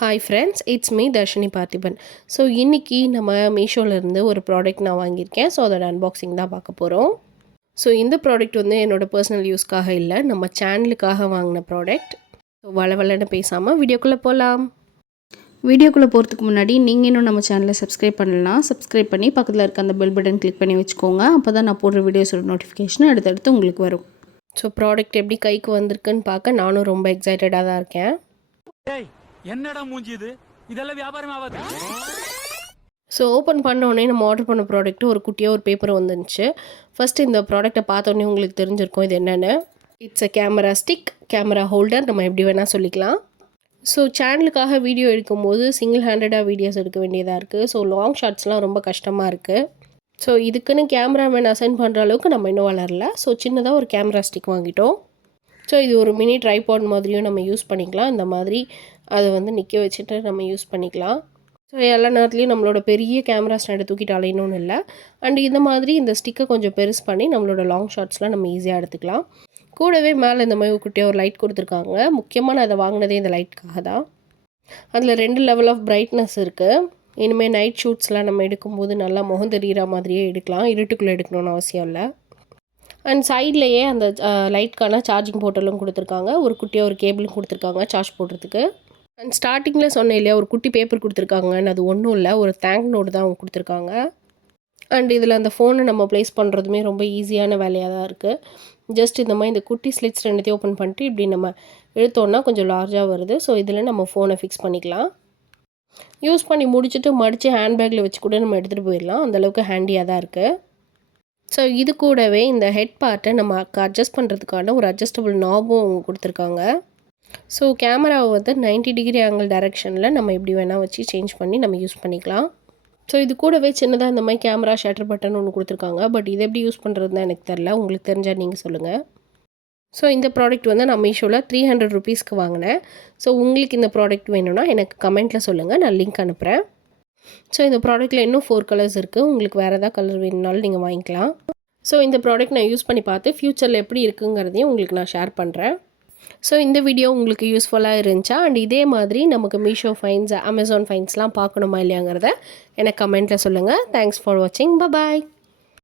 Hi friends, it's me Darshini Parthiban. So இன்றைக்கி நம்ம மீஷோலேருந்து ஒரு ப்ராடக்ட் நான் வாங்கியிருக்கேன். ஸோ அதோட அன்பாக்சிங் தான் பார்க்க போகிறோம். ஸோ இந்த ப்ராடக்ட் வந்து என்னோடய பர்சனல் யூஸ்க்காக இல்லை, நம்ம சேனலுக்காக வாங்கின ப்ராடக்ட். ஸோ வளவலன்னு பேசாமல் வீடியோக்குள்ளே போகலாம். வீடியோக்குள்ளே போகிறதுக்கு முன்னாடி நீங்கள் இன்னும் நம்ம சேனலை சப்ஸ்கிரைப் பண்ணலாம். சப்ஸ்கிரைப் பண்ணி பக்கத்தில் இருக்க அந்த பெல் பட்டன் கிளிக் பண்ணி வச்சுக்கோங்க. அப்போ தான் நான் போடுற வீடியோஸோட நோட்டிஃபிகேஷன் அடுத்தடுத்து உங்களுக்கு வரும். ஸோ ப்ராடக்ட் எப்படி கைக்கு வந்திருக்குன்னு பார்க்க நானும் ரொம்ப எக்ஸைட்டடாக தான் இருக்கேன். என்னடா மூஞ்சி இது, இதெல்லாம் வியாபாரம் ஆகாது. ஸோ ஓப்பன் பண்ணோடனே நம்ம ஆர்டர் பண்ண ப்ராடக்ட்டு ஒரு குட்டியாக ஒரு பேப்பர் வந்துருந்துச்சு. ஃபஸ்ட்டு இந்த ப்ராடக்ட்டை பார்த்தோன்னே உங்களுக்கு தெரிஞ்சிருக்கும் இது என்னென்னு. It's a camera stick, camera holder, நம்ம எப்படி வேணால் சொல்லிக்கலாம். ஸோ சேனலுக்காக வீடியோ எடுக்கும்போது சிங்கிள் ஹேண்டடாக வீடியோஸ் எடுக்க வேண்டியதாக இருக்குது. ஸோ லாங் ஷாட்ஸ்லாம் ரொம்ப கஷ்டமாக இருக்குது. ஸோ இதுக்குன்னு கேமராமேன் அசைன் பண்ணுற அளவுக்கு நம்ம இன்னும் வளரல. ஸோ சின்னதாக ஒரு கேமரா ஸ்டிக் வாங்கிட்டோம். ஸோ இது ஒரு மினி ட்ரைபாட் மாதிரியும் நம்ம யூஸ் பண்ணிக்கலாம். இந்த மாதிரி அதை வந்து நிற்க வச்சுட்டு நம்ம யூஸ் பண்ணிக்கலாம். ஸோ எல்லா நேரத்துலையும் நம்மளோட பெரிய கேமரா ஸ்டாண்டை தூக்கிட்டு அலையணும்னு இல்லை. அண்ட் இந்த மாதிரி இந்த ஸ்டிக்கை கொஞ்சம் பெருசு பண்ணி நம்மளோட லாங் ஷாட்ஸ்லாம் நம்ம ஈஸியாக எடுத்துக்கலாம். கூடவே மேலே இந்த மாதிரி குட்டியாக ஒரு லைட் கொடுத்துருக்காங்க. முக்கியமாக நான் அதை வாங்கினதே இந்த லைட்டுக்காக தான். அதில் 2 லெவல் ஆஃப் பிரைட்னஸ் இருக்குது. இனிமேல் நைட் ஷூட்ஸ்லாம் நம்ம எடுக்கும்போது நல்லா முகம் தெரிகிற மாதிரியே எடுக்கலாம். இருட்டுக்குள்ளே எடுக்கணும்னு அவசியம் இல்லை. அண்ட் சைட்லேயே அந்த லைட்க்கான சார்ஜிங் போர்ட்டலும் கொடுத்துருக்காங்க. ஒரு குட்டியாக ஒரு கேபிளும் கொடுத்துருக்காங்க சார்ஜ் போடுறதுக்கு. அண்ட் ஸ்டார்டிங்கில் சொன்னேன் இல்லையா, ஒரு குட்டி பேப்பர் கொடுத்துருக்காங்கன்னு, அது ஒன்றும் இல்லை, ஒரு தேங்க் நோட் தான் அவங்க கொடுத்துருக்காங்க. அண்ட் இதில் அந்த ஃபோனை நம்ம ப்ளேஸ் பண்ணுறதுமே ரொம்ப ஈஸியான வேலையாக தான் இருக்குது. ஜஸ்ட் இந்த மாதிரி இந்த குட்டி ஸ்லிட்ஸ் ரெண்டுத்தையும் ஓப்பன் பண்ணிட்டு இப்படி நம்ம எடுத்தோன்னா கொஞ்சம் லார்ஜாக வருது. ஸோ இதில் நம்ம ஃபோனை ஃபிக்ஸ் பண்ணிக்கலாம். யூஸ் பண்ணி முடிச்சுட்டு மடித்து ஹேண்ட்பேக்கில் வச்சு கூட நம்ம எடுத்துகிட்டு போயிடலாம். அந்தளவுக்கு ஹேண்டியாக தான் இருக்குது. ஸோ இது கூடவே இந்த ஹெட் பார்ட்டை நம்ம அட்ஜஸ்ட் பண்ணுறதுக்கான ஒரு அட்ஜஸ்டபிள் நாபும் அவங்க கொடுத்துருக்காங்க. ஸோ கேமராவை வந்து 90 டிகிரி ஆங்கிள் டைரெக்ஷனில் நம்ம எப்படி வேணால் வச்சு சேஞ்ச் பண்ணி நம்ம யூஸ் பண்ணிக்கலாம். ஸோ இது கூடவே சின்னதாக இந்த மாதிரி கேமரா ஷட்டர் பட்டன் ஒன்று கொடுத்துருக்காங்க. பட் இது எப்படி யூஸ் பண்ணுறதுன்னு எனக்கு தெரில, உங்களுக்கு தெரிஞ்சால் நீங்கள் சொல்லுங்கள். ஸோ இந்த ப்ராடக்ட் வந்து நான் மீஷோவில் 300 ருபீஸ்க்கு வாங்கினேன். ஸோ உங்களுக்கு இந்த ப்ராடக்ட் வேணும்னா எனக்கு கமெண்ட்டில் சொல்லுங்கள், நான் லிங்க் அனுப்புகிறேன். ஸோ இந்த ப்ராடக்ட்டில் இன்னும் 4 கலர்ஸ் இருக்குது. உங்களுக்கு வேறு எதாவது கலர் வேணுனாலும் நீங்கள் வாங்கிக்கலாம். ஸோ இந்த ப்ராடக்ட் நான் யூஸ் பண்ணி பார்த்து ஃப்யூச்சரில் எப்படி இருக்குங்கிறதையும் உங்களுக்கு நான் ஷேர் பண்ணுறேன். ஸோ இந்த வீடியோ உங்களுக்கு யூஸ்ஃபுல்லாக இருந்துச்சா? அண்ட் இதே மாதிரி நமக்கு மீஷோ ஃபைன்ஸ், அமேசான் ஃபைன்ஸ்லாம் பார்க்கணுமா இல்லையாங்கிறத எனக்கு கமெண்ட்டில் சொல்லுங்கள். தேங்க்ஸ் ஃபார் வாட்சிங். பாய்.